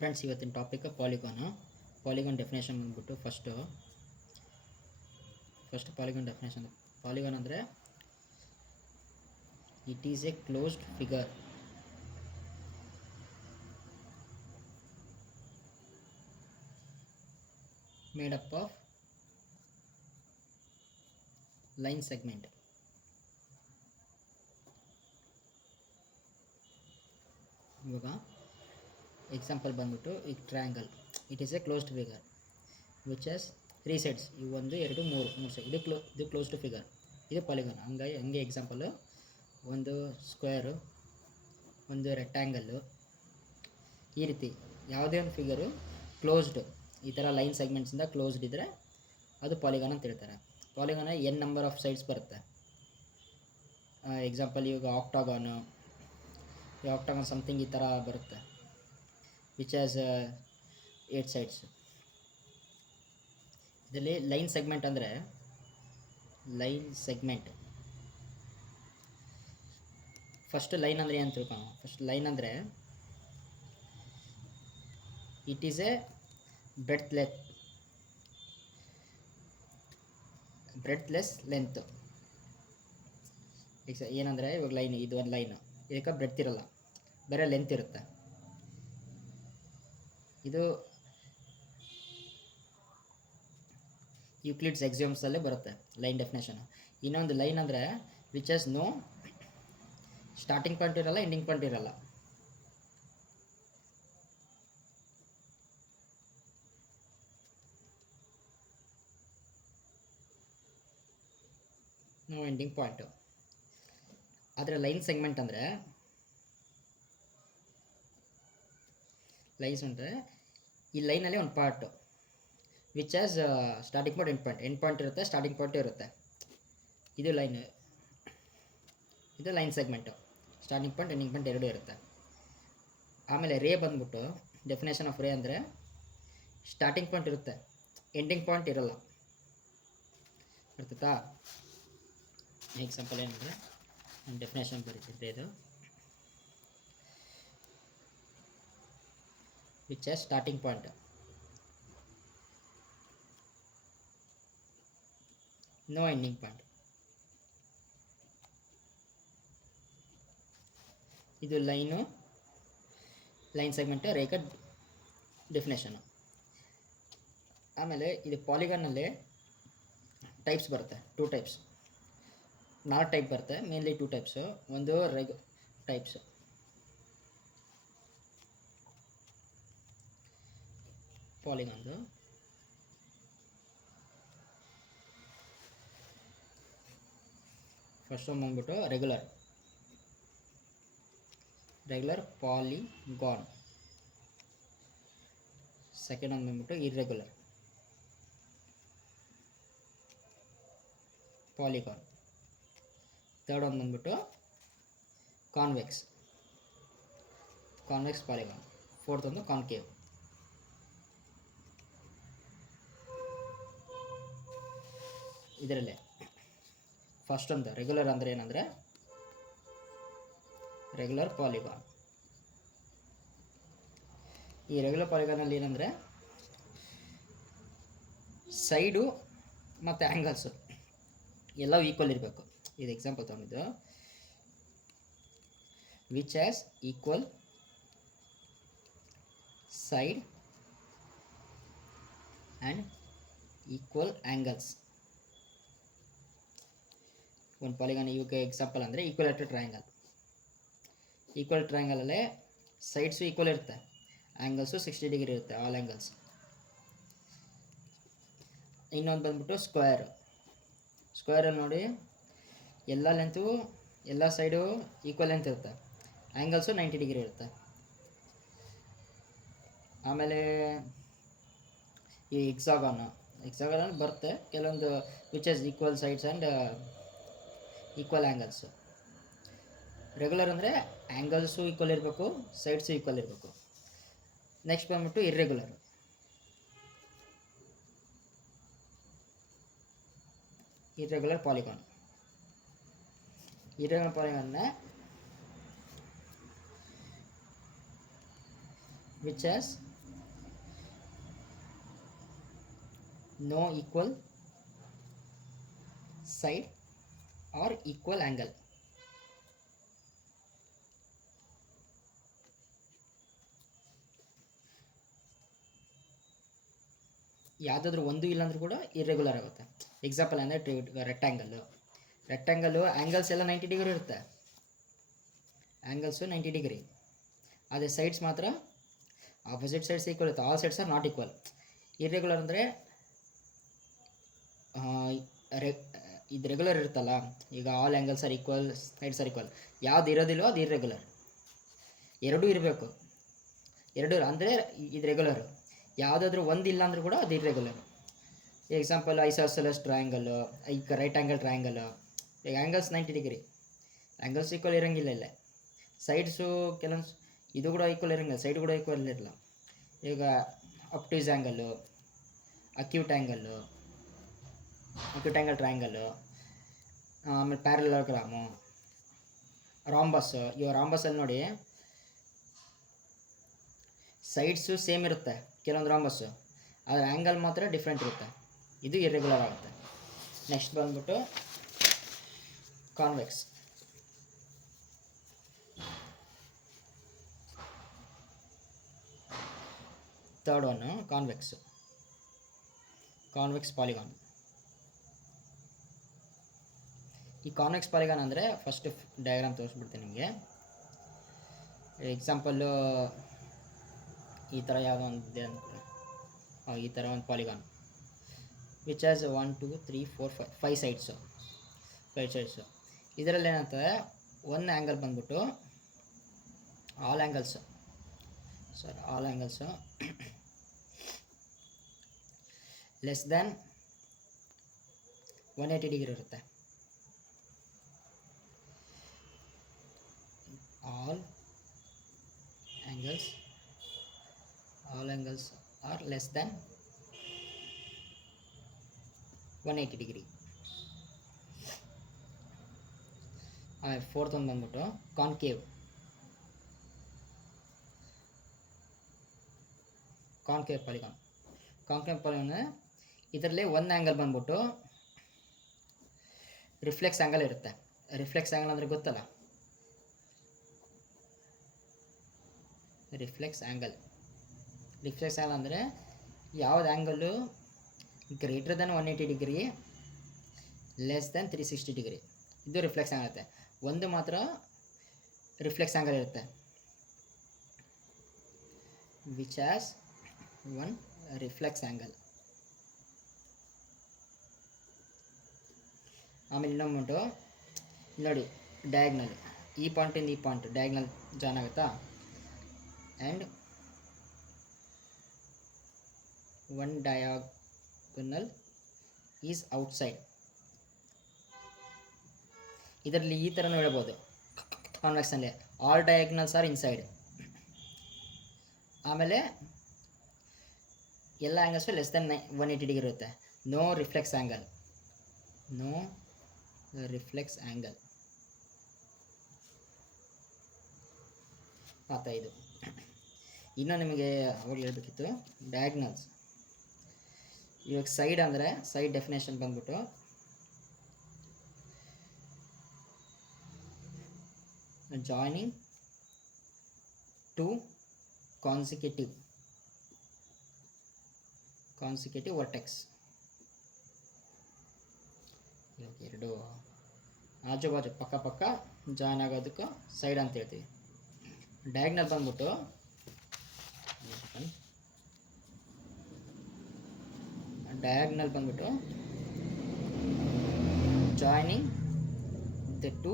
Friends, ಇವತ್ತಿನ topic polygon definition ಬಂದ್ಬಿಟ್ಟು first polygon definition. Polygon ಅಂದರೆ it is A closed figure made up of line segment. ಇವಾಗ example ಬಂದ್ಬಿಟ್ಟು ಈಗ triangle, it is A closed figure which as 3 sides. ಇವು 1 2 3 side. ಇದು closed figure, ಇದು polygon. ಹಂಗೆ example ಒಂದು ಸ್ಕ್ವೇರು, ಒಂದು ರೆಕ್ಟ್ಯಾಂಗಲ್ಲು, ಈ ರೀತಿ ಯಾವುದೇ ಒಂದು ಫಿಗರು ಕ್ಲೋಸ್ಡ್, ಈ ಥರ ಲೈನ್ ಸೆಗ್ಮೆಂಟ್ಸಿಂದ ಕ್ಲೋಸ್ಡ್ ಇದ್ದರೆ ಅದು ಪಾಲಿಗಾನ್ ಅಂತ ಹೇಳ್ತಾರೆ. Polygon n number of sides ಬರುತ್ತೆ. ಎಕ್ಸಾಂಪಲ್ ಇವಾಗ ಆಕ್ಟಾಗಾನು ಸಮಥಿಂಗ್ ಈ ಥರ ಬರುತ್ತೆ, ವಿಚ್ ಆಸ್ 8 ಸೈಡ್ಸ್. ಇದರಲ್ಲಿ ಲೈನ್ ಸೆಗ್ಮೆಂಟ್ ಅಂದರೆ ಫಸ್ಟ್ ಲೈನ್ ಅಂದರೆ ಏನು ತಿಳ್ಕೊಳ್ಳೋಣ. ಫಸ್ಟ್ ಲೈನ್ ಅಂದರೆ ಇಟ್ ಈಸ್ ಎ ಬ್ರೆಡ್ತ್ಲೆಸ್ ಲೆಂತ್. ಏನಂದರೆ ಇವಾಗ ಲೈನ್, ಇದು ಒಂದು ಲೈನು, ಇದಕ್ಕೆ ಬ್ರೆಡ್ತ್ ಇರಲ್ಲ, ಬೇರೆ ಲೆಂತ್ ಇರುತ್ತೆ. ಇದು ಯೂಕ್ಲಿಡ್ಸ್ ಎಕ್ಸಾಮ್ಸಲ್ಲೇ ಬರುತ್ತೆ ಲೈನ್ ಡೆಫಿನೇಷನ್. ಇನ್ನೊಂದು ಲೈನ್ ಅಂದರೆ which has no starting point ಇರಲ್ಲ, ಎಂಡಿಂಗ್ ಪಾಯಿಂಟ್ ಇರಲ್ಲ. No ending point. ಆದರೆ ಲೈನ್ ಸೆಗ್ಮೆಂಟ್ ಅಂದರೆ ಈ ಲೈನಲ್ಲಿ ಒಂದು part which has starting point, end point ಇರುತ್ತೆ, ಸ್ಟಾರ್ಟಿಂಗ್ ಪಾಯಿಂಟ್ ಇರುತ್ತೆ. ಇದು line segment. Starting point, ending point ಎರಡೂ ಇರುತ್ತೆ. ಆಮೇಲೆ ರೇ ಬಂದ್ಬಿಟ್ಟು ಡೆಫಿನೇಷನ್ ಆಫ್ ರೇ ಅಂದರೆ ಸ್ಟಾರ್ಟಿಂಗ್ ಪಾಯಿಂಟ್ ಇರುತ್ತೆ, ಎಂಡಿಂಗ್ ಪಾಯಿಂಟ್ ಇರಲ್ಲ. ಬರ್ತದಾ? ಎಕ್ಸಾಂಪಲ್ ಏನಂದರೆ ನಾನು ಡೆಫಿನೇಷನ್ ಬರೀತಿದ್ದೆ, ಇದು which has starting point, no ending point. ಇದು ಲೈನ್ ಸೆಗ್ಮೆಂಟ್ ರೇಖಾ ಡೆಫಿನೇಷನು. ಆಮೇಲೆ ಇದು ಪಾಲಿಗಾನಲ್ಲಿ ಟೈಪ್ಸ್ ಬರುತ್ತೆ, 2 ಟೈಪ್ಸ್. 4 ಟೈಪ್ ಬರುತ್ತೆ, ಮೇನ್ಲಿ 2 ಟೈಪ್ಸು. ಒಂದು ಟೈಪ್ಸ್ ಪಾಲಿಗಾನ್ದು. ಫಸ್ಟ್ ಒಂದು ಬಂದ್ಬಿಟ್ಟು ರೆಗ್ಯುಲರ್ ಪಾಲಿಗಾನ್. ಸೆಕೆಂಡ್ ಒಂದು ಬಂದ್ಬಿಟ್ಟು ಇರ್ರೆಗ್ಯುಲರ್ ಪಾಲಿಗಾನ್. ಥರ್ಡ್ ಒಂದು ಬಂದ್ಬಿಟ್ಟು ಕಾನ್ವೆಕ್ಸ್ ಪಾಲಿಗಾನ್. ಫೋರ್ತ್ ಒಂದು ಕಾನ್ಕೇವ್. ಇದರಲ್ಲೇ ಫಸ್ಟ್ ಒಂದು ರೆಗ್ಯುಲರ್ ಅಂದರೆ ಏನಂದರೆ ರೆಗ್ಯುಲರ್ ಪಾಲಿಗಾನ್. ಈ ರೆಗ್ಯುಲರ್ ಪಾಲಿಗಾನಲ್ಲಿ ಏನಂದರೆ ಸೈಡು ಮತ್ತು ಆ್ಯಂಗಲ್ಸು ಎಲ್ಲವೂ ಈಕ್ವಲ್ ಇರಬೇಕು. ಇದು ಎಕ್ಸಾಂಪಲ್ ತೊಗೊಂಡಿದ್ದು, which has equal side and equal angles. ಒಂದು ಪಾಲಿಗಾನ್ ಇವಾಗ ಎಕ್ಸಾಂಪಲ್ ಅಂದರೆ ಈಕ್ವಲ್ ಟ್ರಯಾಂಗಲಲ್ಲೇ ಸೈಡ್ಸು ಈಕ್ವಲ್ ಇರುತ್ತೆ, ಆ್ಯಂಗಲ್ಸು 60 ಡಿಗ್ರಿ ಇರುತ್ತೆ, ಆಲ್ ಆ್ಯಂಗಲ್ಸ್. ಇನ್ನೊಂದು ಬಂದ್ಬಿಟ್ಟು ಸ್ಕ್ವೇರಲ್ಲಿ ನೋಡಿ, ಎಲ್ಲ ಲೆಂತು, ಎಲ್ಲ ಸೈಡು ಈಕ್ವಲ್ ಲೆಂತ್ ಇರುತ್ತೆ, ಆ್ಯಂಗಲ್ಸು 90 ಡಿಗ್ರಿ ಇರುತ್ತೆ. ಆಮೇಲೆ ಈ ಎಕ್ಸಾಗಾನ್ ಬರುತ್ತೆ ಕೆಲವೊಂದು, which has equal sides and equal angles. Regular ಅಂದರೆ ಆ್ಯಂಗಲ್ಸು ಈಕ್ವಲ್ ಇರಬೇಕು, ಸೈಡ್ಸು ಈಕ್ವಲ್ ಇರಬೇಕು. ನೆಕ್ಸ್ಟ್ ಬಂದ್ಬಿಟ್ಟು irregular polygon. which has no equal side or equal angle. ಯಾವುದಾದ್ರೂ ಒಂದು ಇಲ್ಲಾಂದ್ರೂ ಕೂಡ ಇರ್ರೆಗ್ಯುಲರ್ ಆಗುತ್ತೆ. ಎಕ್ಸಾಂಪಲ್ ಅಂದರೆ ರೆಕ್ಟ್ಯಾಂಗಲ್ಲು ಆ್ಯಂಗಲ್ಸ್ ಎಲ್ಲ 90 ಡಿಗ್ರಿ ಇರುತ್ತೆ, ಆ್ಯಂಗಲ್ಸು 90 ಡಿಗ್ರಿ. ಅದೇ ಸೈಡ್ಸ್ ಮಾತ್ರ ಆಪೋಸಿಟ್ ಸೈಡ್ಸ್ ಈಕ್ವಲ್ ಇರುತ್ತೆ, all sides are not equal. Irregular ಅಂದರೆ ಇದು ರೆಗ್ಯುಲರ್ ಇರುತ್ತಲ್ಲ, ಈಗ all angles are equal, sides are equal. ಯಾವ್ದು ಇರೋದಿಲ್ಲೋ ಅದು ಇರ್ರೆಗ್ಯುಲರ್. ಎರಡೂ ಇರಬೇಕು, ಎರಡು ಅಂದರೆ ಇದು ರೆಗ್ಯುಲರು. ಯಾವುದಾದ್ರೂ ಒಂದಿಲ್ಲ ಅಂದರೂ ಕೂಡ ಅದು ಇರ್ರೆಗ್ಯುಲರ್. ಎಕ್ಸಾಂಪಲ್ ಐಸೋಸೆಲೆಸ್ ಟ್ರಯಾಂಗಲ್ಲು, ಈಗ ರೈಟ್ ಆ್ಯಂಗಲ್ ಟ್ರಯಾಂಗಲ್ಲು, ಈಗ ಆ್ಯಂಗಲ್ಸ್ 90 ಡಿಗ್ರಿ, ಆ್ಯಂಗಲ್ಸ್ ಈಕ್ವಲ್ ಇರೋಂಗಿಲ್ಲ ಇಲ್ಲ. ಸೈಡ್ಸು ಕೆಲವೊಂದು ಇದು ಕೂಡ ಈಕ್ವಲ್ ಇರೋಂಗಿಲ್ಲ, ಸೈಡ್ ಕೂಡ ಈಕ್ವಲ್ ಇರಲ್ಲ. ಈಗ ಅಪ್ಟೂಸ್ ಆ್ಯಂಗಲ್ಲು, ಅಕ್ಯೂಟ್ ಆ್ಯಂಗಲ್ ಟ್ರಯಾಂಗಲ್ಲು, ಆಮೇಲೆ ಪ್ಯಾರಲೋಗ್ರಾಮು, ರಾಂಬಸ್. ಇವಾಗ ರಾಂಬಸಲ್ಲಿ ನೋಡಿ ಸೈಡ್ಸು ಸೇಮ್ ಇರುತ್ತೆ ಕೆಲವೊಂದು ರಾಂಬಸ್ಸು, ಆದರೆ ಆ್ಯಂಗಲ್ ಮಾತ್ರ ಡಿಫ್ರೆಂಟ್ ಇರುತ್ತೆ, ಇದು ಇರ್ರೆಗ್ಯುಲರ್ ಆಗುತ್ತೆ. ನೆಕ್ಸ್ಟ್ ಬಂದ್ಬಿಟ್ಟು convex. Third one convex polygon. ಈ ಕಾನ್ವೆಕ್ಸ್ ಪಾಲಿಗಾನ್ ಅಂದರೆ ಫಸ್ಟ್ ಡಯಾಗ್ರಾಮ್ ತೋರಿಸ್ಬಿಡ್ತೀನಿ ನಿಮಗೆ. ಎಕ್ಸಾಂಪಲ್ಲು ಈ ಥರ ಯಾವುದೋ ಒಂದು ಇದೆ ಅಂದ್ಕೊಳ್ಳಿ, ಈ ಥರ ಒಂದು ಪಾಲಿಗಾನ್ ವಿಚ್ ಹ್ಯಾಸ್ 1 2 3 4 5 ಸೈಡ್ಸು. ಇದರಲ್ಲಿ ಏನಾಗ್ತದೆ, ಒಂದು ಆ್ಯಂಗಲ್ ಬಂದ್ಬಿಟ್ಟು all angles less than 180 degree ಇರುತ್ತೆ. All angles are less than 180 degree. Fourth ಒಂದು ಬಂದ್ಬಿಟ್ಟು ಕಾನ್ಕೇವ್ ಪಾಲಿಗಾನ್. ಇದರಲ್ಲಿ ಒಂದು ಆ್ಯಂಗಲ್ ಬಂದ್ಬಿಟ್ಟು ರಿಫ್ಲೆಕ್ಸ್ ಆ್ಯಂಗಲ್ ಇರುತ್ತೆ. ರಿಫ್ಲೆಕ್ಸ್ ಆ್ಯಂಗಲ್ ಅಂದರೆ ಗೊತ್ತಲ್ಲ, ರಿಫ್ಲೆಕ್ಸ್ ಆ್ಯಂಗಲ್ ಅಂದರೆ ಯಾವ್ದು angle greater than 180 degree, less than 360 degree, ಇದು ರಿಫ್ಲೆಕ್ಸ್ ಆ್ಯಂಗಲ್ ಇರುತ್ತೆ. ಒಂದು ಮಾತ್ರ ರಿಫ್ಲೆಕ್ಸ್ ಆ್ಯಂಗಲ್ ಇರುತ್ತೆ, which has one reflex angle. ಆಮೇಲೆ ಇನ್ನೊಂದು ನೋಡಿ, ಡಯಾಗ್ನಲ್, ಈ ಪಾಯಿಂಟಿಂದ ಈ ಪಾಯಿಂಟ್ ಡಯಾಗ್ನಲ್ ಜಾಯ್ನ್ ಆಗುತ್ತಾ, and one diagonal is outside. ಇದರಲ್ಲಿ ಈ ಥರನೂ ಹೇಳ್ಬೋದು ಕಾನ್ವೆಕ್ಸಲ್ಲಿ, ಆಲ್ ಡಯಾಗ್ನಲ್ಸ್ ಆರ್ ಇನ್ಸೈಡ್. ಆಮೇಲೆ ಎಲ್ಲ ಆ್ಯಂಗಲ್ಸು ಲೆಸ್ ದೆನ್ 180 ಡಿಗ್ರಿ ಇರುತ್ತೆ. ನೋ ರಿಫ್ಲೆಕ್ಸ್ ಆ್ಯಂಗಲ್ ಆತ ಇದು. ಇನ್ನೂ ನಿಮಗೆ ಅವಾಗಲೇ ಹೇಳಬೇಕಿತ್ತು ಡಯಾಗ್ನಲ್ಸ್. ಇವಾಗ ಸೈಡ್ ಅಂದರೆ ಸೈಡ್ ಡೆಫಿನೇಷನ್ ಬಂದ್ಬಿಟ್ಟು ಜಾಯ್ನಿಂಗ್ ಟು ಕಾನ್ಸಿಕ್ಯೂಟಿವ್ ವರ್ಟೆಕ್ಸ್. ಎರಡು ಆಜು ಬಾಜು ಪಕ್ಕ ಜಾಯ್ನ್ ಆಗೋದಕ್ಕೆ ಸೈಡ್ ಅಂತ ಹೇಳ್ತೀವಿ. ಡಯಾಗ್ನಲ್ ಬಂದ್ಬಿಟ್ಟು joining the two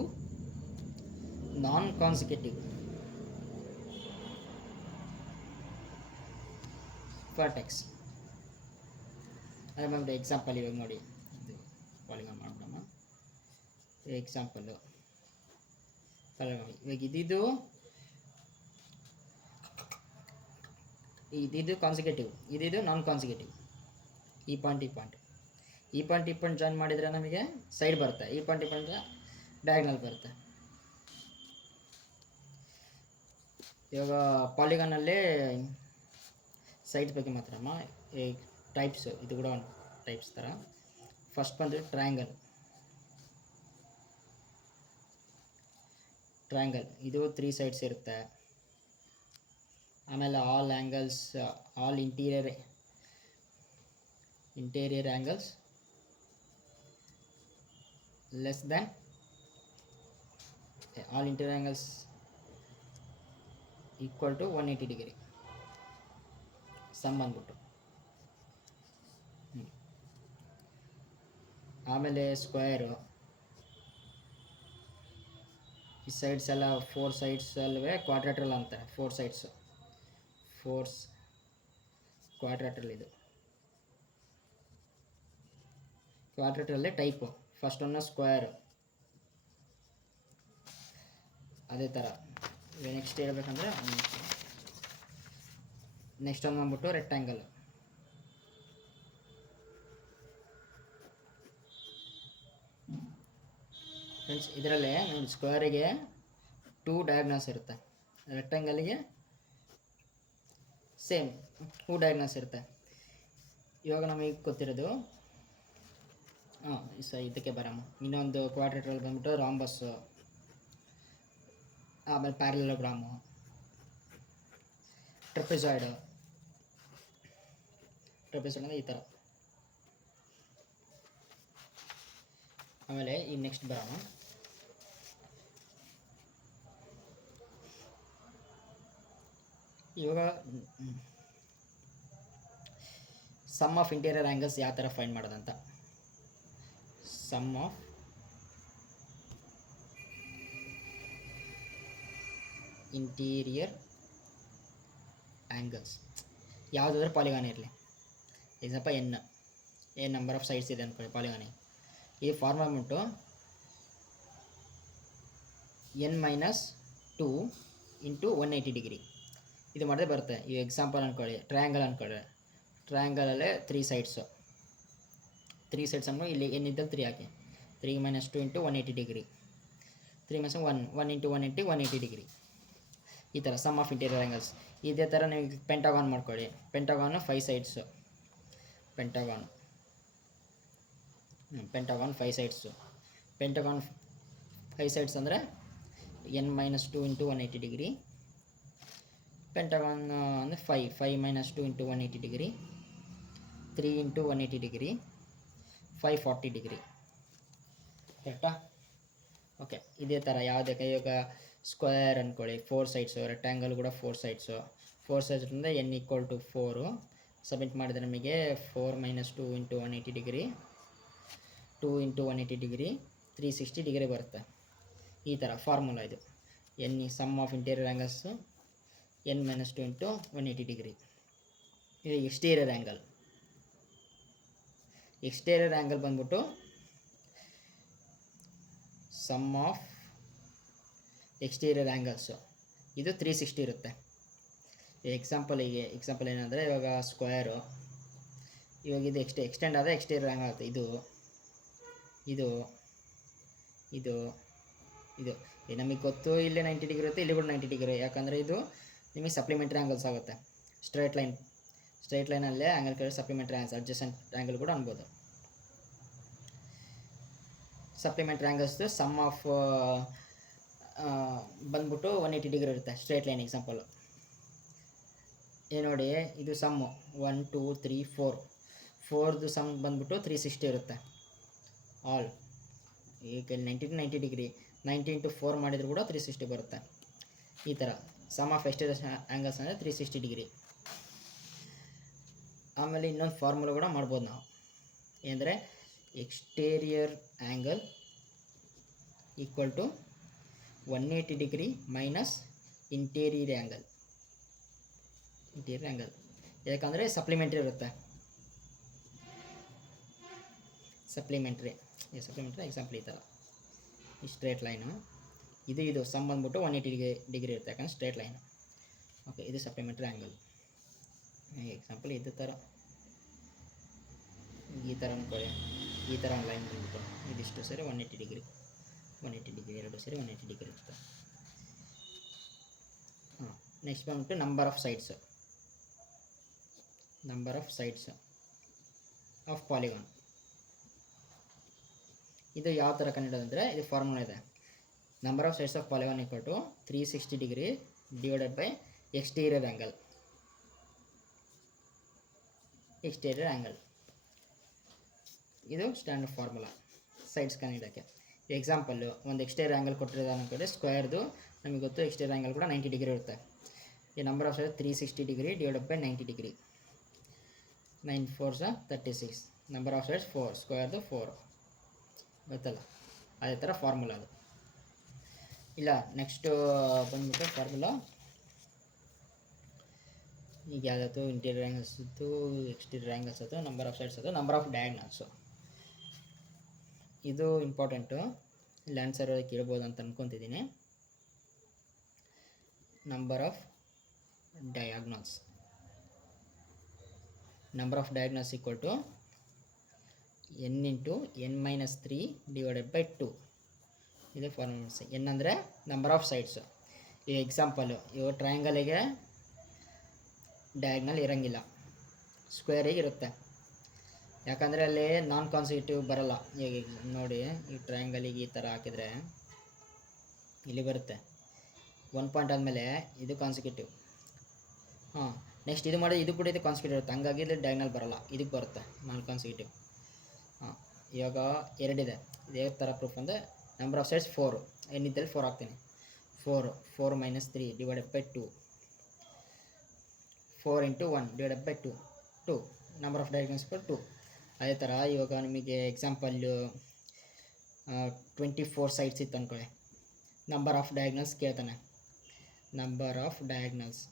non consecutive vertex. ಅದೇ ಬಂದ್ಬಿಟ್ಟು ಎಕ್ಸಾಂಪಲ್ ಇವಾಗ ನೋಡಿ, ಇದು ಪಾಲಿಗಾನ್ ಮಾಡ್ಬಿಡೋಣ. ಎಕ್ಸಾಂಪಲ್ಲು ಇವಾಗ ಇದಿದು ಕಾನ್ಸಿಕ್ಯೂಟಿವ್, ಇದಿದು ನಾನ್ ಕಾನ್ಸಿಕ್ಯೂಟಿವ್. ಈ ಪಾಯಿಂಟ್ ಜಾಯ್ನ್ ಮಾಡಿದರೆ ನಮಗೆ ಸೈಡ್ ಬರುತ್ತೆ, ಈ ಪಾಯಿಂಟ್ ಡಯಾಗ್ನಲ್ ಬರುತ್ತೆ. ಇವಾಗ ಪಾಲಿಗಾನಲ್ಲಿ ಸೈಡ್ಸ್ ಬಗ್ಗೆ ಮಾತ್ರಮ್ಮ, ಟೈಪ್ಸು ಇದು ಕೂಡ ಟೈಪ್ಸ್ ಥರ. ಫಸ್ಟ್ ಬಂದರೆ ಟ್ರಯಾಂಗಲ್. ಇದು 3 ಸೈಡ್ಸ್ ಇರುತ್ತೆ. ಆಮೇಲೆ all angles, all interior angles less than all interior angles equal to 180 degree sum ಬಂದ್ಬಿಟ್ಟು. ಆಮೇಲೆ ಸ್ಕ್ವೇರು, ಈ ಸೈಡ್ಸ್ ಎಲ್ಲ 4 ಸೈಡ್ಸ್ ಅಲ್ವೇ ಕ್ವಾಡ್ರೇಟ್ರಲ್ ಅಂತಾರೆ. 4 ಸೈಡ್ಸು, 4 ಕ್ವಾಡ್ರೇಟ್ರಲ್. ಇದು ಕ್ವಾಡ್ರೇಟ್ರಲ್ಲೇ ಟೈಪು. ಫಸ್ಟ್ ಒನ್ನು ಸ್ಕ್ವೇರು, ಅದೇ ಥರ. ನೆಕ್ಸ್ಟ್ ಹೇಳ್ಬೇಕಂದ್ರೆ ನೆಕ್ಸ್ಟ್ ಒಂದು ಬಂದ್ಬಿಟ್ಟು ರೆಕ್ಟ್ಯಾಂಗಲ್. ಫ್ರೆಂಡ್ಸ್, ಇದರಲ್ಲೇ ನೋಡಿ, ಸ್ಕ್ವೇರಿಗೆ 2 ಡಯಾಗ್ನಲ್ಸ್ ಇರುತ್ತೆ, ರೆಕ್ಟ್ಯಾಂಗಲ್ಗೆ ಸೇಮ್ 2 ಡಯಾಗ್ನಲ್ಸ್ ಇರುತ್ತೆ. ಇವಾಗ ನಮಗೆ ಗೊತ್ತಿರೋದು ಇದಕ್ಕೆ ಬರಮ್ಮ. ಇನ್ನೊಂದು ಕ್ವಾಡ್ರೇಟ್ರಲ್ ಬಂದ್ಬಿಟ್ಟು ರಾಂಬಸ್ಸು, ಆಮೇಲೆ ಪ್ಯಾರಲೋಗ್ರಾಮು, ಟ್ರೆಪೆಜಾಯ್ಡ್ ಅಂದರೆ ಈ ಥರ. ಆಮೇಲೆ ಈ ನೆಕ್ಸ್ಟ್ ಬರೋಣ. ಇವಾಗ ಸಮ್ ಆಫ್ ಇಂಟೀರಿಯರ್ ಆ್ಯಂಗಲ್ಸ್ ಯಾವ ಥರ ಫೈಂಡ್ ಮಾಡೋದಂತ. ಸಮ್ ಆಫ್ ಇಂಟೀರಿಯರ್ ಆ್ಯಂಗಲ್ಸ್ ಯಾವುದಾದ್ರೂ ಪಾಲಿಗಾನ್ ಇರಲಿ. Example N number of sides ಇದೆ ಅಂದ್ಕೊಳ್ಳಿ ಪಾಲಿಗಾನಿಗೆ. ಈ ಫಾರ್ಮುಲಾ ಬಂದ್ಬಿಟ್ಟು n-2 ಇಂಟು 180 ಡಿಗ್ರಿ. ಇದು ಮಾಡಿದ್ರೆ ಬರುತ್ತೆ. ಈ ಎಕ್ಸಾಂಪಲ್ ಅಂದ್ಕೊಳ್ಳಿ, ಟ್ರಯಾಂಗಲ್ ಅಂದ್ಕೊಳ್ಳಿ. ಟ್ರಯಾಂಗಲಲ್ಲೇ 3 ಸೈಡ್ಸು ಅಂದ್ಕೊಂಡು ಇಲ್ಲಿ ಏನಿದ್ದಲ್ಲಿ 3 ಹಾಕಿ. 3 - 2 ಇಂಟು 180 ಡಿಗ್ರಿ. 3 - 1 into 180 180 degree. ಈ ಥರ ಸಮ್ ಆಫ್ ಇಂಟೀರಿಯರ್ ಆ್ಯಂಗಲ್ಸ್. ಇದೇ ಥರ ನೀವು ಪೆಂಟಗಾನ್ ಮಾಡ್ಕೊಳ್ಳಿ. ಪೆಂಟಗಾನು 5 sides. Pentagon 5 sides. Pentagon 5 sides ಅಂದರೆ n-2 ಇಂಟು 180 ಡಿಗ್ರಿ. ಪೆಂಟಗಾನ್ ಅಂದರೆ 5 - 2 into 180 degree. 3 into 180 degree, 540 degree. ಕರೆಕ್ಟಾ? ಓಕೆ. ಇದೇ ಥರ ಯಾವುದಕ್ಕೆ ಇವಾಗ ಸ್ಕ್ವೇರ್ ಅಂದ್ಕೊಳ್ಳಿ, 4 ಸೈಡ್ಸು. ರೆಕ್ಟ್ಯಾಂಗಲ್ ಕೂಡ 4 ಸೈಡ್ಸು. 4 ಸೈಡ್ಸ್ ಅಂದರೆ n=4. ಸಬ್ಮಿಟ್ ಮಾಡಿದರೆ ನಮಗೆ 4 - 2 into 180 degree, 2 into 180 degree, 360 degree ಬರುತ್ತೆ. ಈ ಥರ ಫಾರ್ಮುಲಾ ಇದು. Sum of interior angles n-2 into 180 degree. ಇದು ಎಕ್ಸ್ಟೀರಿಯರ್ ಆ್ಯಂಗಲ್. ಎಕ್ಸ್ಟೀರಿಯರ್ ಆ್ಯಂಗಲ್ ಬಂದ್ಬಿಟ್ಟು ಸಮ್ ಆಫ್ ಎಕ್ಸ್ಟೀರಿಯರ್ ಆ್ಯಂಗಲ್ಸು ಇದು 360 ಇರುತ್ತೆ. ಎಕ್ಸಾಂಪಲ್ ಏನಂದರೆ, ಇವಾಗ ಸ್ಕ್ವೇರು, ಇವಾಗ ಇದು ಎಕ್ಸ್ಟೆಂಡ್ ಆದರೆ ಎಕ್ಸ್ಟೀರಿಯರ್ ಆ್ಯಂಗಲ್ ಆಗುತ್ತೆ. ಇದು ನಮಗೆ ಗೊತ್ತು. ಇಲ್ಲೇ 90 ಡಿಗ್ರಿ ಇರುತ್ತೆ, ಇಲ್ಲಿ ಕೂಡ 90 ಡಿಗ್ರಿ. ಯಾಕಂದರೆ ಇದು ನಿಮಗೆ ಸಪ್ಲಿಮೆಂಟ್ರಿ ಆ್ಯಂಗಲ್ಸ್ ಆಗುತ್ತೆ. ಸ್ಟ್ರೈಟ್ ಲೈನಲ್ಲೇ ಆ್ಯಂಗಲ್ ಕೇಳಿ ಸಪ್ಲಿಮೆಂಟ್ರಿ ಆ್ಯಂಗಲ್ಸ್, ಅಡ್ಜಸೆಂಟ್ ಆ್ಯಂಗಲ್ ಕೂಡ ಅನ್ಬೋದು. ಸಪ್ಲಿಮೆಂಟ್ರಿ ಆ್ಯಂಗಲ್ಸ್ದು ಸಮ್ ಆಫ್ ಬಂದ್ಬಿಟ್ಟು 180 ಡಿಗ್ರಿ ಇರುತ್ತೆ ಸ್ಟ್ರೈಟ್ ಲೈನ್. ಎಕ್ಸಾಂಪಲ್ ನೋಡಿ, ಇದು ಸಮ್ಮು 1 2 3 4ದು ಸಮ್ ಬಂದ್ಬಿಟ್ಟು 360 ಇರುತ್ತೆ. ಆಲ್ ಈಗ 90 ಡಿಗ್ರಿ 90 ಇಂಟು 4 ಮಾಡಿದರೂ ಕೂಡ 360 ಬರುತ್ತೆ. ಈ ಥರ ಸಮ್ ಆಫ್ ಎಕ್ಸ್ಟೀರಿಯರ್ ಆ್ಯಂಗಲ್ಸ್ ಅಂದರೆ 360 ಡಿಗ್ರಿ. ಆಮೇಲೆ ಇನ್ನೊಂದು ಫಾರ್ಮುಲಾ ಕೂಡ ಮಾಡ್ಬೋದು ನಾವು. ಏನಂದರೆ exterior angle equal to 180 degree minus interior angle. ಯಾಕಂದರೆ ಸಪ್ಲಿಮೆಂಟ್ರಿ ಇರುತ್ತೆ. ಸಪ್ಲಿಮೆಂಟ್ರಿ ಎಕ್ಸಾಂಪಲ್ ಈ ಥರ. ಈ ಸ್ಟ್ರೇಟ್ ಲೈನು ಇದು ಸಮ್ ಬಂದ್ಬಿಟ್ಟು 180 ಡಿಗ್ರಿ ಇರುತ್ತೆ, ಯಾಕಂದರೆ ಸ್ಟ್ರೇಟ್ ಲೈನು. ಓಕೆ, ಇದು ಸಪ್ಲಿಮೆಂಟ್ರಿ ಆ್ಯಂಗಲ್. ಎಕ್ಸಾಂಪಲ್ ಇದು ಥರ, ಈ ಥರ ಅಂದ್ಕೊಳ್ಳಿ. ಈ ಥರ ಒಂದು ಲೈನ್ ಬಂದ್ಬಿಟ್ಟು ಇದಿಷ್ಟು ಸೇರಿ 180 ಡಿಗ್ರಿ, ಎರಡು ಸೇರಿ 180 ಡಿಗ್ರಿ ಇರುತ್ತೆ. ನೆಕ್ಸ್ಟ್ ಬಂದ್ಬಿಟ್ಟು number of sides. Of polygon. ಇದು ಯಾವ ಥರ ಕಂಡುಹಿಡಿಯೋದಂದರೆ ಇದು ಫಾರ್ಮುಲಾ ಇದೆ. Number of sides of polygon equal to 360 degree divided by exterior angle. Exterior angle ಇದು ಸ್ಟ್ಯಾಂಡರ್ಡ್ ಫಾರ್ಮುಲಾ ಸೈಡ್ಸ್ ಕಂಡುಹಿಡಿಯೋಕ್ಕೆ. ಎಕ್ಸಾಂಪಲ್ಲು ಒಂದು ಎಕ್ಸ್ಟೀರಿಯರ್ ಆ್ಯಂಗಲ್ ಕೊಟ್ಟಿರೋದು ಅನ್ಕೊಳ್ಳಿ, ಸ್ಕ್ವೇರ್ದು ನಮಗೆ ಗೊತ್ತು ಎಕ್ಸ್ಟೀರಿಯರ್ ಆ್ಯಂಗಲ್ ಕೂಡ 90 ಡಿಗ್ರಿ ಇರುತ್ತೆ. ಈ number of side 360 degree divided by 90 degree. 9 4s 36. Number of sides 4, ಸ್ಕ್ವೇರ್ದು 4 ಗೊತ್ತಲ್ಲ, ಅದೇ ಥರ ಫಾರ್ಮುಲಾ ಅದು. ಇಲ್ಲ ನೆಕ್ಸ್ಟು ಬಂದ್ಬಿಟ್ಟು ಫಾರ್ಮುಲಾ ಈಗ ಯಾವುದಾಯ್ತು, ಇಂಟೀರಿಯರ್ ಆ್ಯಂಗಲ್ಸ್ ಇತ್ತು, ಎಕ್ಸ್ಟೀರಿಯರ್ ಆ್ಯಂಗಲ್ಸ್ ಅದು, ನಂಬರ್ ಆಫ್ ಸೈಡ್ಸ್ ಅದು, ನಂಬರ್ ಆಫ್ ಡಯಾಗ್ನಲ್ಸು. ಇದು ಇಂಪಾರ್ಟೆಂಟು, ಇಲ್ಲಿ ಆನ್ಸರ್ ಕೇಳ್ಬೋದು ಅಂತ ಅಂದ್ಕೊತಿದ್ದೀನಿ. Number of diagonals. Number of diagonals equal to n into n minus 3 divided by 2. ಇದು ಫಾರ್ಮುಲಾಸ್. ಎನ್ ಅಂದರೆ ನಂಬರ್ ಆಫ್ ಸೈಡ್ಸು. ಈ ಎಕ್ಸಾಂಪಲು ಇವು ಟ್ರಯಾಂಗಲಿಗೆ ಡಯಾಗ್ನಲ್ ಇರೋಂಗಿಲ್ಲ, ಸ್ಕ್ವೇರಿಗೆ ಇರುತ್ತೆ. ಯಾಕಂದರೆ ಅಲ್ಲಿ ನಾನ್ ಕಾನ್ಸಿಕ್ಯೂಟಿವ್ ಬರೋಲ್ಲ. ಈಗ ನೋಡಿ, ಈ ಟ್ರಯಾಂಗಲಿಗೆ ಈ ಥರ ಹಾಕಿದರೆ ಇಲ್ಲಿ ಬರುತ್ತೆ 1 ಪಾಯಿಂಟ್ ಆದಮೇಲೆ ಇದು ಕಾನ್ಸಿಕ್ಯೂಟಿವ್. ಹಾಂ, ನೆಕ್ಸ್ಟ್ ಇದು ಮಾಡಿ ಇದು ಕೂಡ ಇದು ಕಾನ್ಸಿಕ್ಯೂಟಿವ್ ಇರುತ್ತೆ, ಹಂಗಾಗಿ ಇದು ಡಯಾಗ್ನಲ್ ಬರೋಲ್ಲ, ಇದಕ್ಕೆ ಬರುತ್ತೆ ನಾನ್ ಕಾನ್ಸಿಕ್ಯೂಟಿವ್. ಹಾಂ, ಇವಾಗ ಎರಡಿದೆ. ಇದೇ ಥರ ಪ್ರೂಫ್ ಅಂದರೆ ನಂಬರ್ ಆಫ್ ಸೈಡ್ಸ್ 4, ಏನಿದ್ದಲ್ಲಿ 4 ಹಾಕ್ತೀನಿ. 4 minus 3 divided by 2. 4 into 1 divided by 2. Number of diagonals 2. ಅದೇ ಥರ ಇವಾಗ ನಿಮಗೆ ಎಕ್ಸಾಂಪಲ್ಲು 24 ಸೈಡ್ಸ್ ಇತ್ತು ಅಂದ್ಕೊಳ್ಳಿ, ನಂಬರ್ ಆಫ್ ಡಯಾಗ್ನಲ್ಸ್ ಕೇಳ್ತಾನೆ. ನಂಬರ್ ಆಫ್ ಡಯಾಗ್ನಲ್ಸ್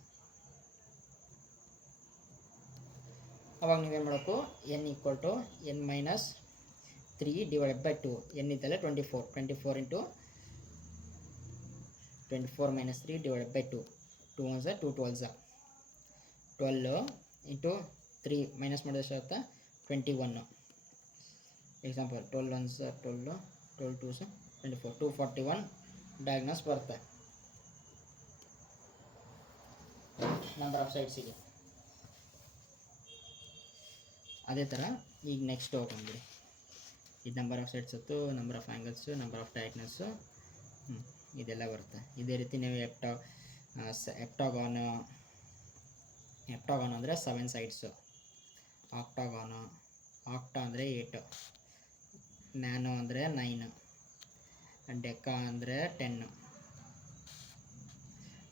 ಅವಾಗ ನೀವೇನು ಮಾಡಬೇಕು, n equal to n minus 3 divided by 2. n ಇದ್ದಲ್ಲೇ 24 into 24 minus 3 divided by 2. 2 1s 2 12s 12 into 3 minus ಮಾಡಿದ್ರೆ ಎಷ್ಟು 21. ಎಕ್ಸಾಂಪಲ್ 12 1s 12, 12 2s 24, 241 ಡಯಾಗ್ನಲ್ಸ್ ಬರುತ್ತೆ ನಂಬರ್ ಆಫ್ ಸೈಡ್ಸಿಗೆ. ಅದೇ ಥರ ಈಗ ನೆಕ್ಸ್ಟ್ ಹೋಗ್ಬಿಡಿ. ಇದು ನಂಬರ್ ಆಫ್ ಸೈಡ್ಸ್ ಇತ್ತು, number of angles, number of ಡಯಾಗ್ನಲ್ಸು, ಇದೆಲ್ಲ ಬರುತ್ತೆ. ಇದೇ ರೀತಿ ನೀವು ಎಪ್ಟಾಗಾನು ಅಂದರೆ 7 ಸೈಡ್ಸು. ಆಕ್ಟಾಗಾನು, ಆಕ್ಟಾ ಅಂದರೆ 8, ನ್ಯಾನೋ ಅಂದರೆ 9, ಡೆಕಾ ಅಂದರೆ 10.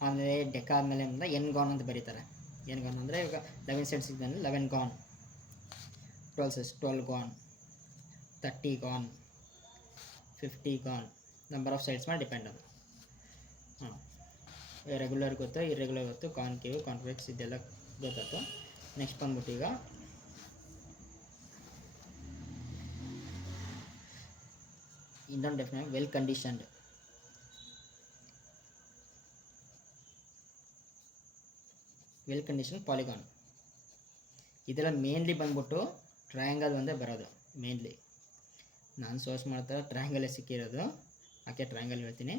ಆಮೇಲೆ ಡೆಕಾ ಆದಮೇಲೆ ಎನ್ ಗಾನ್ ಅಂತ ಬರೀತಾರೆ. ಎನ್ ಗಾನ್ ಅಂದರೆ ಇವಾಗ 11 ಸೈಡ್ಸ್ ಇದ್ದಾನೆ, 11 gone. 12 sides 12 gone, 30 gone, 50 gone. Number of sides ಮೇಲೆ ಡಿಪೆಂಡ್ ಅದು. ಹಾಂ, ರೆಗ್ಯುಲರ್ ಗೊತ್ತು, ಇರ್ರೆಗ್ಯುಲರ್ ಗೊತ್ತು, ಕಾನ್ಕೇವ್, ಕಾನ್ವೆಕ್ಸ್ ಇದೆಲ್ಲ ಗೊತ್ತಾಯ್ತು. ನೆಕ್ಸ್ಟ್ ಬಂದ್ಬಿಟ್ಟು ಈಗ ಇನ್ನೊಂದು definition, well conditioned. Well condition polygon. ಇದೆಲ್ಲ ಮೇನ್ಲಿ ಬಂದ್ಬಿಟ್ಟು ಟ್ರಯಾಂಗಲ್ ಒಂದೇ ಬರೋದು ಮೇನ್ಲಿ. ನಾನು ಸೋರ್ಸ್ ಮಾಡ್ತಾ ಟ್ರಯಾಂಗಲೇ ಸಿಕ್ಕಿರೋದು, ಯಾಕೆ ಟ್ರಯಾಂಗಲ್ ಹೇಳ್ತೀನಿ.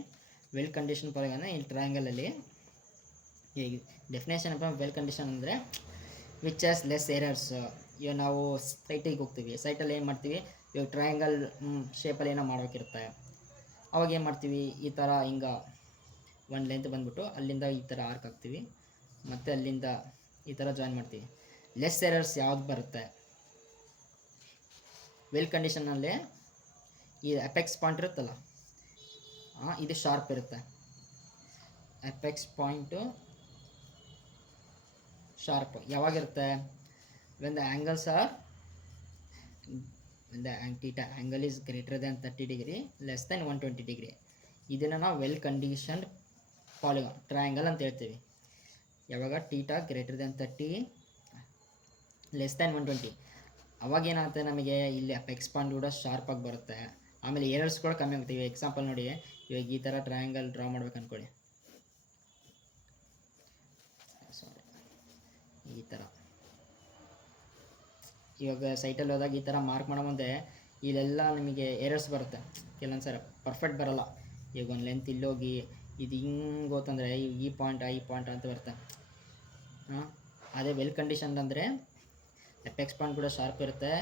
ವೆಲ್ ಕಂಡೀಷನ್ ಪಾಲಿಗಾನ್ ಇಲ್ಲಿ ಟ್ರಯಾಂಗಲಲ್ಲಿ ಈಗ ಡೆಫಿನೇಷನ್ ಆಫ್ ವೆಲ್ ಕಂಡೀಷನ್ ಅಂದರೆ ವಿಚ್ ಆಸ್ ಲೆಸ್ ಎರರ್ಸ್. ಇವಾಗ ನಾವು ಸೈಟಿಗೆ ಹೋಗ್ತೀವಿ, ಸೈಟಲ್ಲಿ ಏನು ಮಾಡ್ತೀವಿ, ಇವಾಗ ಟ್ರಯಾಂಗಲ್ ಶೇಪಲ್ಲಿ ಏನೋ ಮಾಡೋಕ್ಕಿರುತ್ತೆ, ಅವಾಗ ಏನು ಮಾಡ್ತೀವಿ, ಈ ಥರ ಹಿಂಗೆ ಒಂದು ಲೆಂತ್ ಬಂದ್ಬಿಟ್ಟು ಅಲ್ಲಿಂದ ಈ ಥರ ಆರ್ಕ್ ಹಾಕ್ತೀವಿ, ಮತ್ತು ಅಲ್ಲಿಂದ ಈ ಥರ ಜಾಯಿನ್ ಮಾಡ್ತೀವಿ. ಲೆಸ್ ಎರರ್ಸ್ ಯಾವ್ದು ಬರುತ್ತೆ ವೆಲ್ ಕಂಡೀಷನಲ್ಲಿ, ಈ ಅಪೆಕ್ಸ್ ಪಾಯಿಂಟ್ ಇರುತ್ತಲ್ಲ, ಇದು ಶಾರ್ಪ್ ಇರುತ್ತೆ. ಅಪೆಕ್ಸ್ ಪಾಯಿಂಟು ಶಾರ್ಪ್ ಯಾವಾಗಿರುತ್ತೆ, when the angles are the theta angle is greater than 30 degree less than 120 degree. ಇದನ್ನು ನಾವು ವೆಲ್ ಕಂಡೀಷನ್ಡ್ ಪಾಲಿಗಾನ್ ಟ್ರಯಾಂಗಲ್ ಅಂತ ಹೇಳ್ತೀವಿ. ಯಾವಾಗ theta greater than 30 less than 120, ಅವಾಗ ಏನಾಗುತ್ತೆ ನಮಗೆ ಇಲ್ಲಿ ಅಪೆಕ್ಸ್ ಪಾಯಿಂಟ್ ಕೂಡ ಶಾರ್ಪಾಗಿ ಬರುತ್ತೆ. ಆಮೇಲೆ ಎರರ್ಸ್ ಕೂಡ ಕಮ್ಮಿ ಆಗ್ತೀವಿ. ಎಕ್ಸಾಂಪಲ್ ನೋಡಿ, ಇವಾಗ ಈ ಥರ ಟ್ರಯಾಂಗಲ್ ಡ್ರಾ ಮಾಡ್ಬೇಕು ಅಂದ್ಕೊಳ್ಳಿ, ಈ ಥರ ಇವಾಗ ಸೈಟಲ್ಲಿ ಹೋದಾಗ ಈ ಥರ ಮಾರ್ಕ್ ಮಾಡೋ ಮುಂದೆ ಇಲ್ಲೆಲ್ಲ ನಿಮಗೆ ಎರರ್ಸ್ ಬರುತ್ತೆ. ಕೆಲವೊಂದು ಸರಿ ಪರ್ಫೆಕ್ಟ್ ಬರೋಲ್ಲ. ಈಗ ಒಂದು ಲೆಂತ್ ಇಲ್ಲೋಗಿ ಇದು ಹಿಂಗೆ ಗೊತ್ತಂದರೆ ಈ ಪಾಯಿಂಟ್ ಅಂತ ಬರುತ್ತೆ. ಅದೇ ವೆಲ್ ಕಂಡೀಷನ್ ಅಂದರೆ ಅಪೆಕ್ಸ್ ಪಾಯಿಂಟ್ ಕೂಡ ಶಾರ್ಪ್ ಇರುತ್ತೆ,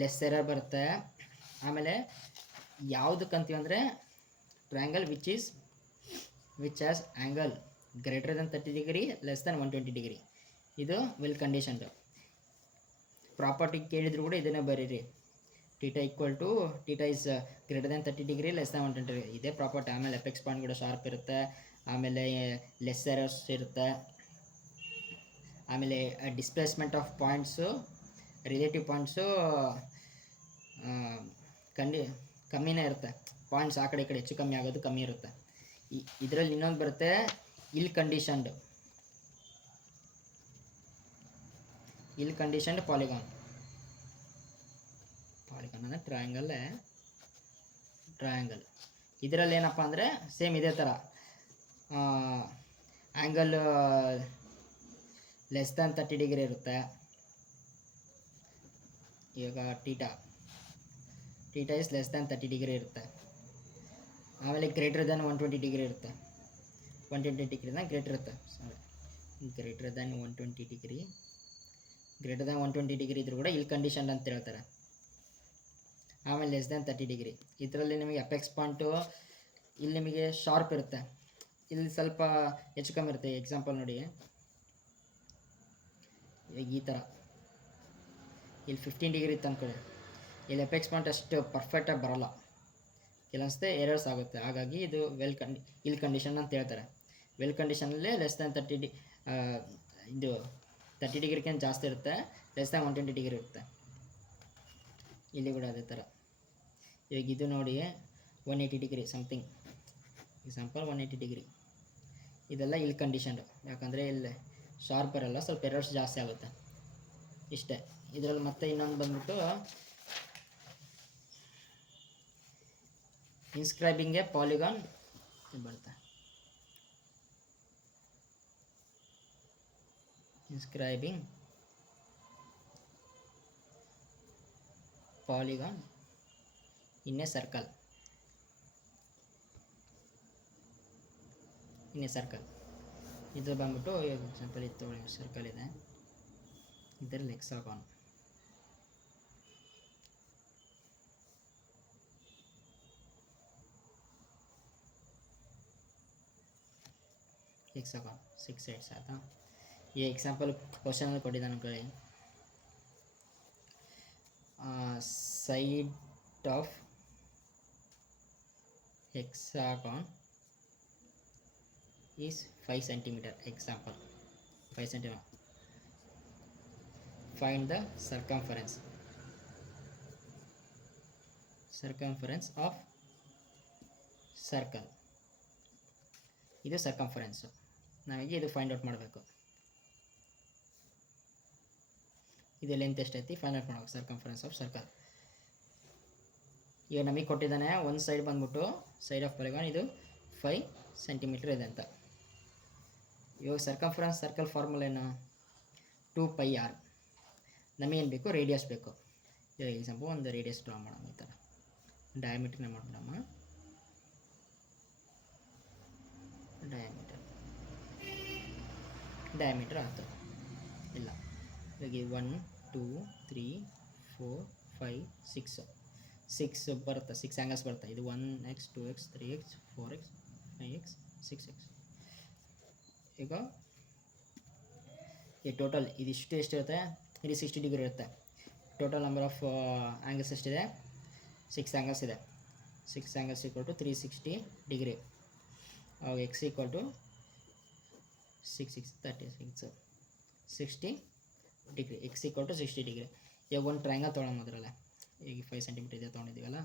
ಲೆಸ್ ಎರರ್ ಬರುತ್ತೆ. ಆಮೇಲೆ ಯಾವುದಕ್ಕೆ ಅಂತೀವಿ ಅಂದರೆ triangle which has angle greater than 30 degree less than 120 degree. ಇದು ವೆಲ್ ಕಂಡೀಷನ್ಡು. ಪ್ರಾಪರ್ಟಿ ಕೇಳಿದ್ರು ಕೂಡ ಇದನ್ನೇ ಬರೀರಿ, theta equal to theta is greater than 30 degree less than 120 degree, ಇದೇ ಪ್ರಾಪರ್ಟಿ. ಆಮೇಲೆ ಎಪೆಕ್ಸ್ ಪಾಯಿಂಟ್ ಕೂಡ ಶಾರ್ಪ್ ಇರುತ್ತೆ, ಆಮೇಲೆ ಲೆಸ್ ಎರರ್ಸ್ ಇರುತ್ತೆ, ಆಮೇಲೆ displacement of points relative points ಕಮ್ಮಿನೇ ಇರುತ್ತೆ. ಪಾಯಿಂಟ್ಸ್ ಆ ಕಡೆ ಈ ಕಡೆ ಹೆಚ್ಚು ಕಮ್ಮಿ ಆಗೋದು ಕಮ್ಮಿ ಇರುತ್ತೆ. ಇದರಲ್ಲಿ ಇನ್ನೊಂದು ಬರುತ್ತೆ ಇಲ್ ಕಂಡೀಷನ್ಡ್ ಪಾಲಿಗಾನ್. ಅಂದರೆ ಟ್ರಯಾಂಗಲ್. ಇದರಲ್ಲಿ ಏನಪ್ಪ ಅಂದರೆ ಸೇಮ್ ಇದೇ ಥರ ಆ್ಯಂಗಲ್ ಲೆಸ್ ದ್ಯಾನ್ 30 ಡಿಗ್ರಿ ಇರುತ್ತೆ. ಇವಾಗ theta is less than 30 degree ಇರುತ್ತೆ. ಆಮೇಲೆ ಗ್ರೇಟರ್ ದ್ಯಾನ್ 120 ಡಿಗ್ರಿ ಇರುತ್ತೆ. 120 ಡಿಗ್ರಿನ ಗ್ರೇಟರ್ ಇರುತ್ತೆ, ಗ್ರೇಟರ್ ದ್ಯಾನ್ 120 ಡಿಗ್ರಿ ಇದ್ರೂ ಕೂಡ ಇಲ್ಲಿ ಕಂಡೀಷನ್ ಅಂತ ಹೇಳ್ತಾರೆ. ಆಮೇಲೆ ಲೆಸ್ ದ್ಯಾನ್ 30 ಡಿಗ್ರಿ, ಇದರಲ್ಲಿ ನಿಮಗೆ ಅಪೆಕ್ಸ್ ಪಾಯಿಂಟು ಇಲ್ಲಿ ನಿಮಗೆ ಶಾರ್ಪ್ ಇರುತ್ತೆ, ಇಲ್ಲಿ ಸ್ವಲ್ಪ ಹೆಚ್ಚು ಕಮ್ಮಿ ಇರುತ್ತೆ. ಎಕ್ಸಾಂಪಲ್ ನೋಡಿ, ಈ ಥರ ಇಲ್ಲಿ 15 ಡಿಗ್ರಿ ಇತ್ತು ಅಂದ್ಕೊಳ್ಳಿ, ಇಲ್ಲಿ ಅಪೆಕ್ಸ್ ಪಾಯಿಂಟ್ ಅಷ್ಟು ಪರ್ಫೆಕ್ಟಾಗಿ ಬರೋಲ್ಲ, ಕೆಲವೊಂದ್ಸತಿ ಎರರ್ಸ್ ಆಗುತ್ತೆ. ಹಾಗಾಗಿ ಇದು ಇಲ್ ಕಂಡೀಷನ್ ಅಂತ ಹೇಳ್ತಾರೆ. ವೆಲ್ ಕಂಡೀಷನಲ್ಲೇ ಲೆಸ್ ದ್ಯಾನ್ 30 ಇದು 30 ಡಿಗ್ರಿಗಿಂತ ಜಾಸ್ತಿ ಇರುತ್ತೆ, ಲೆಸ್ ದ್ಯಾನ್ 120 ಡಿಗ್ರಿ ಇರುತ್ತೆ. ಇಲ್ಲಿ ಕೂಡ ಅದೇ ಥರ. ಇವಾಗ ಇದು ನೋಡಿ 180 ಡಿಗ್ರಿ ಸಮಥಿಂಗ್, ಎಕ್ಸಾಂಪಲ್ 180 ಡಿಗ್ರಿ, ಇದೆಲ್ಲ ಇಲ್ ಕಂಡೀಷನ್ಡು. ಯಾಕಂದರೆ ಇಲ್ಲಿ ಶಾರ್ಪ್ ಬರಲ್ಲ, ಸ್ವಲ್ಪ ಎರರ್ಸ್ ಜಾಸ್ತಿ ಆಗುತ್ತೆ, ಇಷ್ಟೇ. ಇದರಲ್ಲಿ ಮತ್ತೆ ಇನ್ನೊಂದು ಬಂದ್ಬಿಟ್ಟು ಇನ್ಸ್ಕ್ರೈಬಿಂಗ್ ಎ ಪಾಲಿಗಾನ್ ಬರುತ್ತೆ. ಇನ್ಸ್ಕ್ರೈಬಿಂಗ್ ಪಾಲಿಗಾನ್ ಇನ್ ಎ ಸರ್ಕಲ್. ಇದು ಬಂದ್ಬಿಟ್ಟು ಎಕ್ಸಾಂಪಲ್ ಇದು ತೊಗೊಳ್ಳಿ, ಸರ್ಕಲ್ ಇದೆ, ಇದರಲ್ಲಿ ಹೆಕ್ಸಾಗಾನ್. ಹೆಕ್ಸಾಗಾನ್ 6 ಸೈಡ್ಸ್ ಆಯಿತಾ. ಈ ಎಕ್ಸಾಂಪಲ್ ಕ್ವಶನಲ್ಲಿ ಕೊಟ್ಟಿದ್ದಾನೆ ಕಡೆ, side of hexagon is 5 cm. Example 5 cm. Find the circumference of circle. ಇದು ಸರ್ಕಂಫರೆನ್ಸ್, ನಮಗೆ ಇದು ಫೈಂಡ್ ಔಟ್ ಮಾಡಬೇಕು. ಇದು ಲೆಂತ್ ಎಷ್ಟೈತಿ ಫೈಂಡ್ ಔಟ್ ಮಾಡಬೇಕು, ಸರ್ಕಂಫರೆನ್ಸ್ ಆಫ್ ಸರ್ಕಲ್. ಈಗ ನಮಗೆ ಕೊಟ್ಟಿದ್ದಾನೆ ಒಂದು ಸೈಡ್ ಬಂದ್ಬಿಟ್ಟು ಸೈಡ್ ಆಫ್ ಪಾಲಿಗಾನ್ ಇದು 5 ಸೆಂಟಿಮೀಟರ್ ಇದೆ ಅಂತ. ಇವಾಗ ಸರ್ಕಂಫರೆನ್ಸ್ ಸರ್ಕಲ್ ಫಾರ್ಮುಲಾ ಏನು, 2πr. ನಮಗೇನು ಬೇಕು, ರೇಡಿಯಸ್ ಬೇಕು. ಇವಾಗ ಎಕ್ಸಾಂಪಲ್ ಒಂದು ರೇಡಿಯಸ್ ಡ್ರಾ ಮಾಡೋಣ, ಈ ಥರ ಡಯಾಮೀಟ್ರನ್ನ ಮಾಡ್ಬಿಡಮ್ಮ. ಡಯಾಮೀಟರ್ ಆಯ್ತು ಇಲ್ಲ. ಇವಾಗ 1 2 3 4 5 6 ಬರುತ್ತೆ, 6 ಆ್ಯಂಗಲ್ಸ್ ಬರುತ್ತೆ. ಇದು 1x 2x 3x 4x 5x 6x. ಈಗ ಈ ಟೋಟಲ್ ಇದಿಷ್ಟು ಎಷ್ಟಿರುತ್ತೆ, ಇದು 60 ಡಿಗ್ರಿ ಇರುತ್ತೆ. ಟೋಟಲ್ ನಂಬರ್ ಆಫ್ ಆ್ಯಂಗಲ್ಸ್ ಎಷ್ಟಿದೆ, 6 ಆ್ಯಂಗಲ್ಸ್ ಇದೆ. 6 ಆ್ಯಂಗಲ್ಸ್ ಈಕ್ವಲ್ ಟು 360 ಡಿಗ್ರಿ. ಅವಾಗ x equal to 36 60 degree, x equal to 60 degree. ಈಗ ಒಂದು ಟ್ರಯಾಂಗಲ್ ತೊಗೊಳೋಣ ಅದರಲ್ಲೇ. ಈಗ 5 ಸೆಂಟಿಮೀಟರ್ ಇದೆ ತೊಗೊಂಡಿದ್ದೀವಲ್ಲ,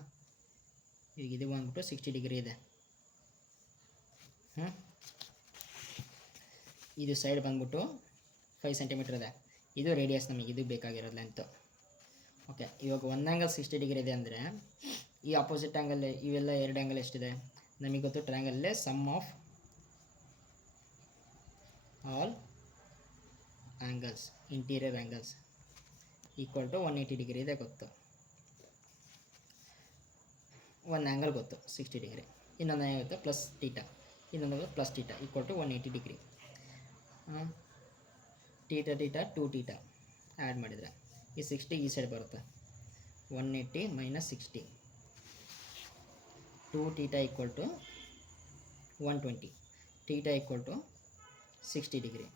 ಈಗ ಇದು ಬಂದ್ಬಿಟ್ಟು 60 ಡಿಗ್ರಿ ಇದೆ. ಇದು ಸೈಡ್ ಬಂದ್ಬಿಟ್ಟು 5 ಸೆಂಟಿಮೀಟರ್ ಇದೆ. ಇದು ರೇಡಿಯಸ್, ನಮಗೆ ಇದು ಬೇಕಾಗಿರೋದು ಲೆಂತ್. ಓಕೆ, ಇವಾಗ ಒಂದು ಆ್ಯಂಗಲ್ 60 ಡಿಗ್ರಿ ಇದೆ ಅಂದರೆ ಈ ಆಪೋಸಿಟ್ ಆ್ಯಂಗಲ್ ಇವೆಲ್ಲ 2 ಆ್ಯಂಗಲ್ ಎಷ್ಟಿದೆ ನಮಗೆ ಗೊತ್ತು. ಟ್ರಯಾಂಗಲಲ್ಲೇ sum of all angles, interior angles equal to 180 degree ಇದೆ ಗೊತ್ತು. ಒಂದು ಆ್ಯಂಗಲ್ ಗೊತ್ತು 60 ಡಿಗ್ರಿ, ಇನ್ನೊಂದು ಏನಾಗುತ್ತೆ ಪ್ಲಸ್ ಟೀಟಾ, ಇನ್ನೊಂದು plus theta equal to 180 degree. Theta 2 theta add ಮಾಡಿದರೆ ಈ 60 ಈ ಸೈಡ್ ಬರುತ್ತೆ. 180 minus 60. 2 theta equal to 120. Theta equal to 60 degree.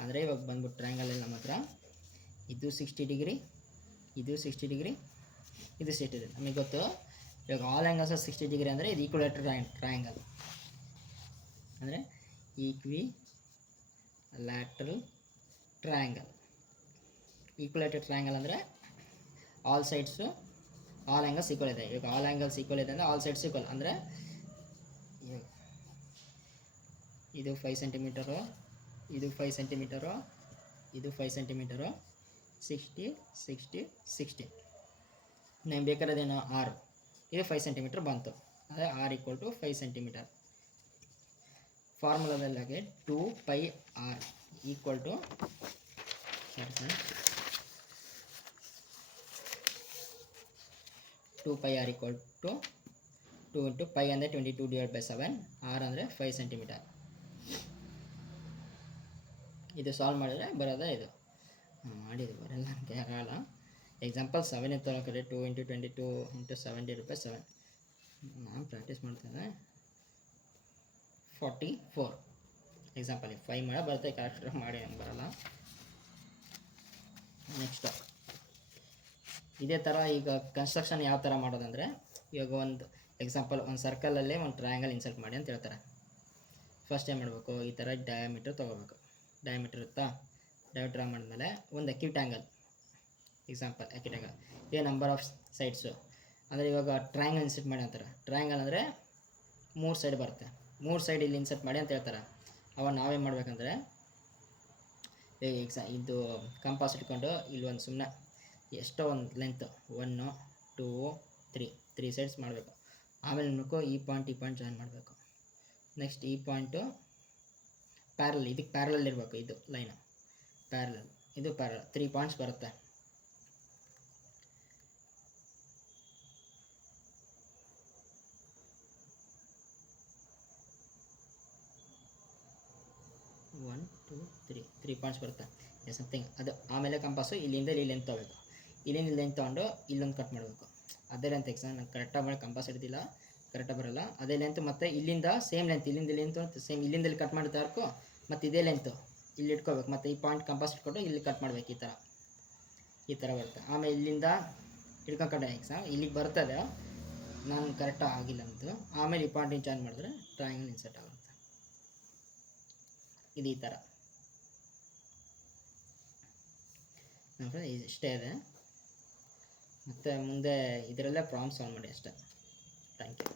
ಅಂದರೆ ಇವಾಗ ಬಂದ್ಬಿಟ್ಟು ಟ್ರಯಾಂಗಲಲ್ಲಿ ನಮ್ಮ ಹತ್ರ ಇದು 60 ಡಿಗ್ರಿ, ಇದು 60 ಡಿಗ್ರಿ, ಇದು 60 ಡಿಗ್ರಿ. ನಮಗೆ ಗೊತ್ತು ಇವಾಗ ಆಲ್ ಆ್ಯಂಗಲ್ಸ್ 60 ಡಿಗ್ರಿ ಅಂದರೆ ಇದು ಈಕ್ವಿಲೇಟರ್ ಟ್ರಯಾಂಗಲ್. ಅಂದರೆ ಈಕ್ವಿಲ್ಯಾಟ್ರಲ್ ಟ್ರಯಾಂಗಲ್. ಈಕ್ವಿಲೇಟರ್ ಟ್ರಯಾಂಗಲ್ ಅಂದರೆ all sides all angles equal ಇದೆ. ಇವಾಗ ಆಲ್ ಆ್ಯಂಗಲ್ಸ್ ಈಕ್ವಲ್ ಇದೆ ಅಂದರೆ ಆಲ್ ಸೈಡ್ಸ್ ಈಕ್ವಲ್. ಅಂದರೆ ಇದು 5 ಸೆಂಟಿಮೀಟರು, ಇದು 5 ಸೆಂಟಿಮೀಟರು, ಇದು 5 ಸೆಂಟಿಮೀಟರು, 60 60 60. ನಾನು ಬೇಕಾದದೇನು ಆರ್, ಇದು 5 ಸೆಂಟಿಮೀಟರ್ ಬಂತು. ಅದೇ ಆರ್ ಈಕ್ವಲ್ ಟು 5 ಸೆಂಟಿಮೀಟರ್. ಫಾರ್ಮುಲಾದಲ್ಲಾಗೆ 2πr equal to 2πr equal to 2 into pi ಅಂದರೆ 22/7, ಆರ್ ಅಂದರೆ 5 ಸೆಂಟಿಮೀಟರ್. ಇದು ಸಾಲ್ವ್ ಮಾಡಿದರೆ ಬರೋದೇ ಇದು. ಮಾಡಿದ್ದು ಬರಲ್ಲ ಅಂತ ಆಗಲ್ಲ. ಎಕ್ಸಾಂಪಲ್ 7 ಇತ್ತು ಆ ಕಡೆ 2 ಇಂಟು 22 ಇಂಟು 70/7. ನಾನು ಪ್ರಾಕ್ಟೀಸ್ ಮಾಡ್ತೇನೆ. 44 ಎಕ್ಸಾಂಪಲ್ 5 ಮಾಡ ಬರುತ್ತೆ, ಕರೆಕ್ಟ್ ಮಾಡಿ ನಮ್ಗೆ ಬರಲ್ಲ. ನೆಕ್ಸ್ಟ್ ಇದೇ ಥರ ಈಗ ಕನ್ಸ್ಟ್ರಕ್ಷನ್ ಯಾವ ಥರ ಮಾಡೋದಂದರೆ, ಇವಾಗ ಒಂದು ಎಕ್ಸಾಂಪಲ್ ಒಂದು ಸರ್ಕಲಲ್ಲಿ ಒಂದು ಟ್ರಯಾಂಗಲ್ ಇನ್ಸರ್ಟ್ ಮಾಡಿ ಅಂತ ಹೇಳ್ತಾರೆ. ಫಸ್ಟ್ ಏನು ಮಾಡಬೇಕು, ಈ ಥರ ಡಯಾಮೀಟರ್ ತೊಗೋಬೇಕು. ಡಯಾಮೀಟರ್ ಇರುತ್ತಾ, ಡಯಾಮೀಟರ್ ಮಾಡಿದ್ಮೇಲೆ ಒಂದು acute angle. Example acute angle ಇದೇ ನಂಬರ್ ಆಫ್ ಸೈಡ್ಸು. ಅಂದರೆ ಇವಾಗ ಟ್ರಯಾಂಗಲ್ ಇನ್ಸರ್ಟ್ ಮಾಡಿ ಅಂತಾರೆ. ಟ್ರಯಾಂಗಲ್ ಅಂದರೆ 3 ಸೈಡ್ ಬರುತ್ತೆ. 3 ಸೈಡ್ ಇಲ್ಲಿ ಇನ್ಸರ್ಟ್ ಮಾಡಿ ಅಂತ ಹೇಳ್ತಾರೆ. ಅವಾಗ ನಾವೇನು ಮಾಡಬೇಕಂದ್ರೆ, ಇದು ಕಂಪಾಸ್ ಇಟ್ಕೊಂಡು ಇಲ್ಲಿ ಒಂದು ಸುಮ್ಮನೆ ಎಷ್ಟೋ ಒಂದು ಲೆಂತ್ 1 2 3 ಸೈಡ್ಸ್ ಮಾಡಬೇಕು. ಆಮೇಲೆ ನೋಡ್ಕೊ ಈ ಪಾಯಿಂಟ್ ಜಾಯಿನ್ ಮಾಡಬೇಕು. ನೆಕ್ಸ್ಟ್ ಈ ಪಾಯಿಂಟು ಪ್ಯಾರಲ್, ಇದಕ್ಕೆ ಪ್ಯಾರಲಲ್ಲಿ ಇರಬೇಕು. ಇದು ಲೈನು ಪ್ಯಾರಲಲ್, ಇದು ಪ್ಯಾರಲ್. 3 ಪಾಯಿಂಟ್ಸ್ ಬರುತ್ತೆ. ಒನ್ ಟು ತ್ರೀ ಪಾಯಿಂಟ್ಸ್ ಬರುತ್ತೆ ಸಮಥಿಂಗ್. ಅದು ಆಮೇಲೆ ಕಂಪಾಸು ಇಲ್ಲಿಂದ ಇಲ್ಲಿ ಲೆಂತ್ ತೊಗೋಬೇಕು. ಇಲ್ಲಿಂದ ಲೆಂತ್ ತೊಗೊಂಡು ಇಲ್ಲೊಂದು ಕಟ್ ಮಾಡಬೇಕು. ಅದೇ ಲೆಂತ್ ನಾನು ಕರೆಕ್ಟಾಗಿ ಮಾಡಿ ಕಂಪಾಸ್ ಹಿಡ್ದಿಲ್ಲ, ಕರೆಕ್ಟಾಗಿ ಬರೋಲ್ಲ. ಅದೇ ಲೆಂತ್ ಮತ್ತು ಇಲ್ಲಿಂದ ಸೇಮ್ ಲೆಂತ್, ಇಲ್ಲಿಂದ ಲೆಂತ್ ಸೇಮ್, ಇಲ್ಲಿಂದ ಇಲ್ಲಿ ಕಟ್ ಮಾಡ್ತಾ ಇರ್ಕೊ. ಮತ್ತು ಇದೇ ಲೆಂತು ಇಲ್ಲಿ ಇಟ್ಕೋಬೇಕು. ಮತ್ತು ಈ ಪಾಯಿಂಟ್ ಕಂಪಾಸ್ ಇಟ್ಕೊಂಡು ಇಲ್ಲಿ ಕಟ್ ಮಾಡಬೇಕು. ಈ ಥರ ಬರುತ್ತೆ. ಆಮೇಲೆ ಇಲ್ಲಿಂದ ಹಿಡ್ಕೊಂಡೆ ಇಲ್ಲಿಗೆ ಬರ್ತದೆ. ನಾನು ಕರೆಕ್ಟಾಗಿ ಆಗಿಲ್ಲ ಅಂತು. ಆಮೇಲೆ ಈ ಪಾಯಿಂಟಿಂಗ್ ಜಾಯಿನ್ ಮಾಡಿದ್ರೆ ಟ್ರಯಾಂಗಲ್ ಇನ್ಸರ್ಟ್ ಆಗುತ್ತೆ. ಇದು ಈ ಥರ ಇಷ್ಟೇ ಇದೆ. ಮತ್ತು ಮುಂದೆ ಇದರಲ್ಲೇ ಪ್ರಾಬ್ಲಮ್ ಸಾಲ್ವ್ ಮಾಡಿ ಅಷ್ಟೇ. Thank you.